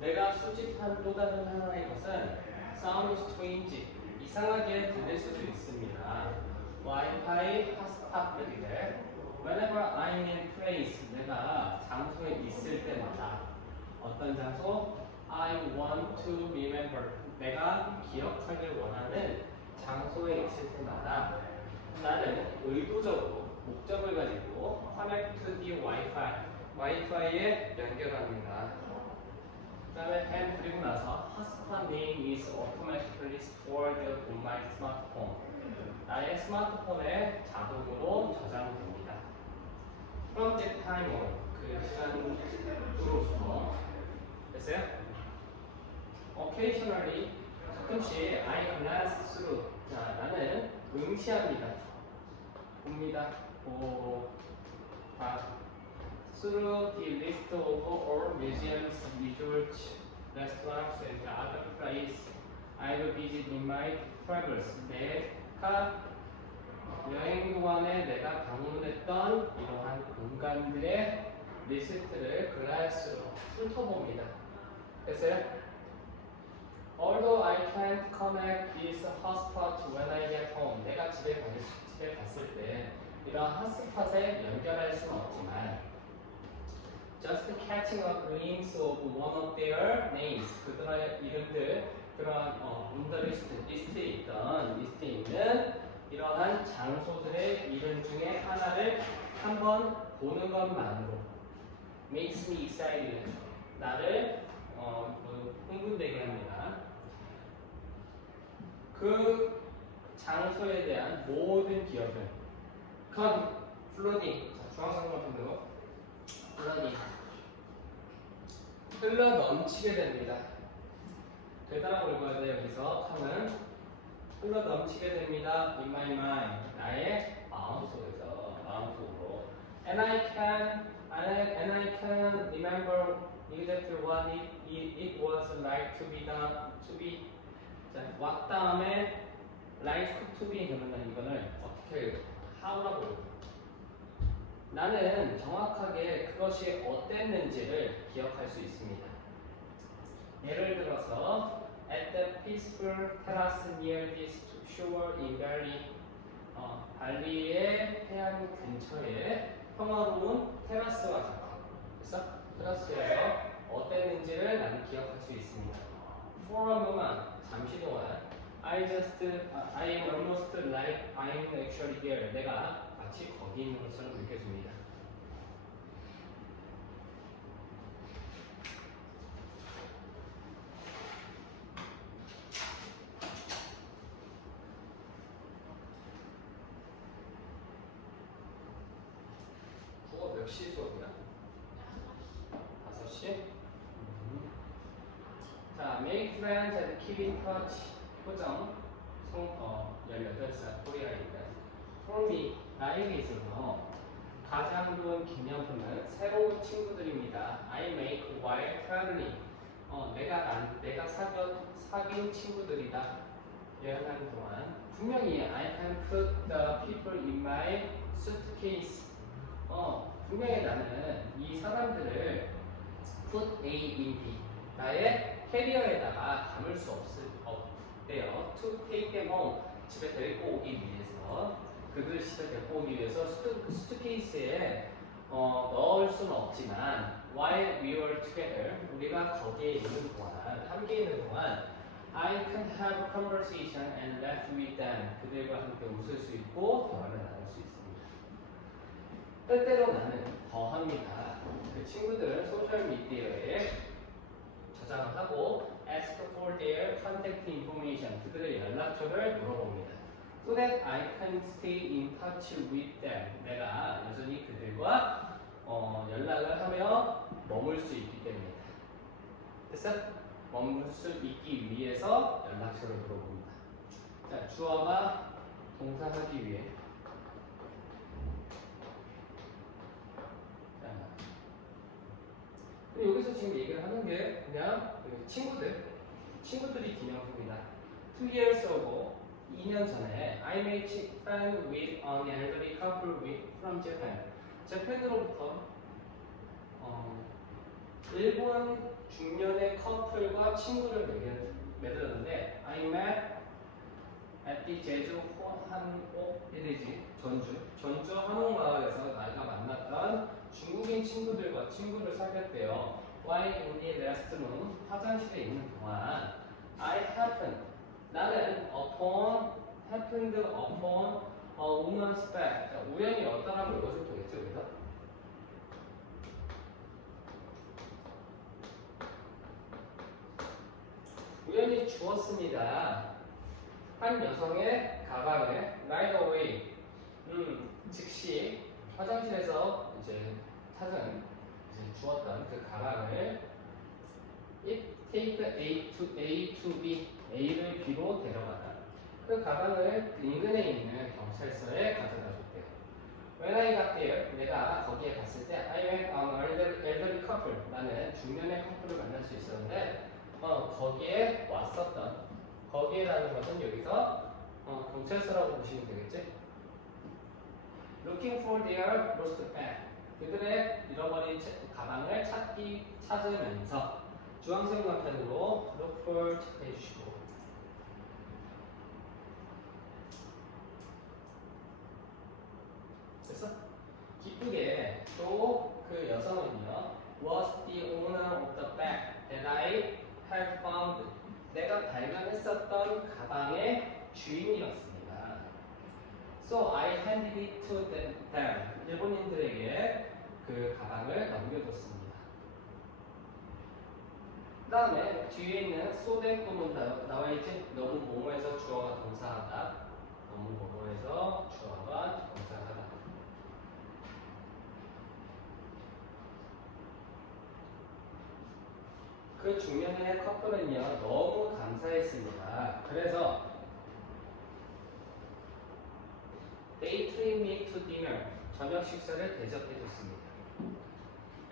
내가 수집한 또 다른 하나의 것은 sound strange 이상하게 들릴 수도 있습니다. 와이파이 핫스팟들이래. Whenever I'm in place 내가 장소에 있을 때마다 어떤 장소 I want to remember 내가 기억하길 원하는 장소에 있을 때마다 나는 의도적으로 목적을 가지고 to the Wi-Fi 와이파이에 연결합니다. 그다음에 and 그리고 나서 hotspot name is automatically stored on my smartphone. 나의 스마트폰에 자동으로 저장됩니다. From that time on 그 시간으로부터 됐어요? Occasionally 가끔씩 I glance through 자 나는 응시합니다. 봅니다. 보 봐. through the list of all museums, resorts, I've visited in my travels. 내가 여행 동안에 내가 방문했던 이러한 공간들의 리스트를 글라스로 훑어봅니다. 됐어요? Although I can't connect this hotspot when I get home, 내가 집에 가 집에 갔을 때 이런 핫스팟에 연결할 수는 없지만 just catching a glimpse of one of their names 그들의 이름들 그런 어, 온더리스트 리스트에 있던 리스트에 있는 이러한 장소들의 이름 중에 하나를 한번 보는 것만으로 makes me excited 나를 어, 뭐 흥분되게 합니다. 그 장소에 대한 모든 기억을 컨 플로딩 자, 중앙선 같은 거 플러닝 흘러 넘치게 됩니다. 걸 봐야 돼요. 여기서 칸은 흘러 넘치게 됩니다. In my mind 나의 마음 속에서 마음 속으로 and I can and I, can remember exactly what it, it, it was like to be done to be 자, what 다음에 like to be 그러면 이거를 어떻게 how라고 나는 정확하게 그것이 어땠는지를 기억할 수 있습니다. 예를 들어서 at the peaceful terrace near this shore in Bali 어, 발리의 해안 근처에 평화로운 테라스와 같아. 그래서 테라스에서 어땠는지를 나는 기억할 수 있습니다. For a moment, 잠시 동안 I just, I am almost like I'm actually here. 내가 마치 거기 있는 것처럼 느껴집니다. 국어 몇 시 수업이야? 5시? 음. 자, make friends and keep in touch. 호정, 송, 어, 18살 코리아인데. For me, 나에게 있어서 가장 좋은 기념품은 새로운 친구들입니다. I make while traveling. 어, 내가 난, 내가 사귀어, 사귄 친구들이다. 여행하는 동안 분명히 I can put the people in my suitcase. 어, 분명히 나는 이 사람들을 put A in B 나의 캐리어에다가 담을 수 없을 없대요. To take them home 집에 데리고 오기 위해서 그들 집에 데리고 오기 위해서 수트, 수트케이스에 어, 넣을 수는 없지만 while we were together 우리가 거기에 있는 동안 함께 있는 동안 I can have a conversation and laugh with them 그들과 함께 웃을 수 있고 대화를 나눌 수 있습니다. 때때로 나는 더합니다. 그 친구들은 소셜 미디어에 저장을 하고 ask for their contact information 그들의 연락처를 물어봅니다. So that I can stay in touch with them. 내가 여전히 그들과 어, 연락을 하며 머물 수 있기 때문이다. 됐어? 머물 수 있기 위해서 연락처를 물어봅니다. 자, 주어가 동사하기 위해 자, 근데 여기서 지금 얘기를 하는 게 그냥 그 친구들, 친구들이 기념품이다. Two years ago, 2년 전에 I made friend with an elderly couple with, from Japan. 재팬으로부터 어, 일본 중년의 커플과 친구를 맺었는데 I met at the 제주 한옥 이리지 전주 전주 한옥마을에서 나이가 만났던 중국인 친구들과 친구를 While in the restroom 화장실에 있는 동안 I happened 나는 upon happened upon a woman's bag 자, 우연히 사람을 이것을 보겠죠 여기서 우연히 주었습니다. 한 여성의 가방에 right away 음, 즉시 화장실에서 이제 찾은 주었던 그 가방을 it take A to A to B A를 B로 데려가다 그 가방을 인근에 있는 경찰서에 가져다 줬대요. When I got there, 내가 거기에 갔을 때 I met an elderly, elderly couple 나는 중년의 커플을 만날 수 있었는데 어, 거기에 왔었던 거기에라는 것은 여기서 어, 경찰서라고 보시면 되겠지? Looking for their lost bag. 그들의 잃어버린 차- 가방을 찾기 찾으면서 주황색 마펜으로 look for 체크해 주시고 됐어? 기쁘게 또 그 여성은요 was the owner of the bag that I had found 내가 발견했었던 가방의 주인이었습니다. So I handed it to them. 일본인들에게 그 가방을 넘겨줬습니다. 그 다음에 뒤에 있는 소된 나- 나와 있지? 너무 뭐뭐해서 주어가 동사하다. 너무 뭐뭐해서 주어가 동사하다. 그 중년의 커플은요 너무 감사했습니다. 그래서 They me to dinner. 저녁 식사를 대접해 줬습니다.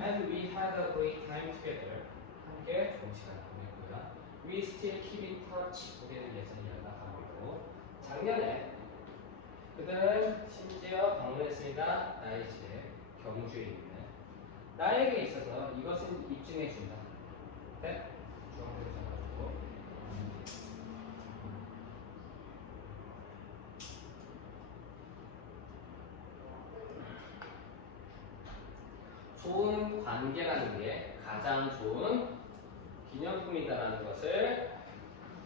And we had a great time together. 함께 좋은 시간 보냈고요. We still keep in touch. 우리는 여전히 연락하고 작년에 그들은 심지어 방문했습니다. 나의 집에 경주에 있는 나에게 있어서 이것은 입증해 준다. 네? 주황색을 잡아주고 좋은 관계라는 게 가장 좋은 기념품이다라는 것을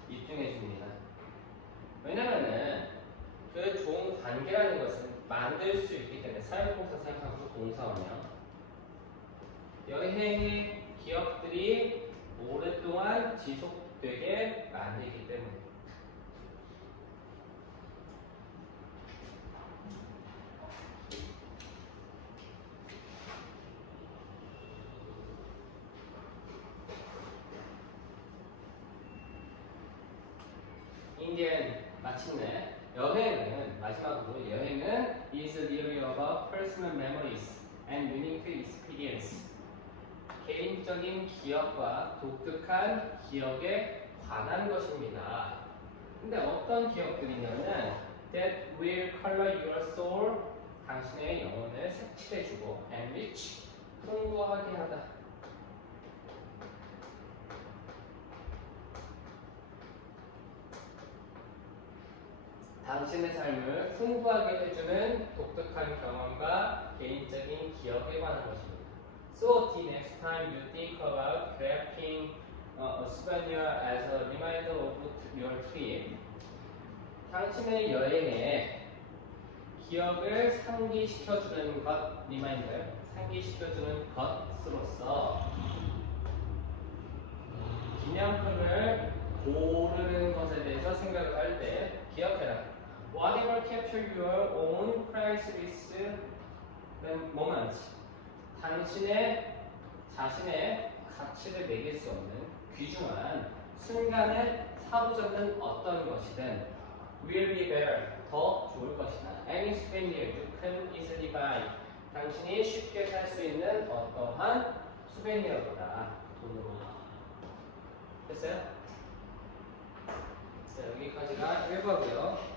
입증해 줍니다. 왜냐면은 그 좋은 관계라는 것은 만들 수 있기 때문에 사회공사 생각하고 동사원이요. 여행의 기억들이 오랫동안 지속되게 만들기 때문에 인디언 마침내 여행은 마지막으로 여행은 is really about personal memories and unique experience 개인적인 기억과 독특한 기억에 관한 것입니다. 근데 어떤 기억들이냐면 that will color your soul 당신의 영혼을 색칠해주고 enrich 풍부하게 하다. 당신의 삶을 풍부하게 해주는 독특한 경험과 개인적인 기억에 관한 것입니다. So the next time you think about crafting uh, a souvenir as a reminder of your trip, 당신의 여행에 기억을 상기시켜주는 것, reminder, 상기시켜주는 것으로서 기념품을 고르는 것에 대해서 생각을 할 때 기억해라. Whatever capture your own priceless moments. 당신의 자신의 가치를 매길 수 없는 귀중한 순간을 사로잡는 어떤 것이든 will be better. 더 좋을 것이다. Any souvenir you can easily buy. 당신이 쉽게 살 수 있는 어떠한 수베니어보다 돈으로 됐어요? 자, 여기까지가 1과고요.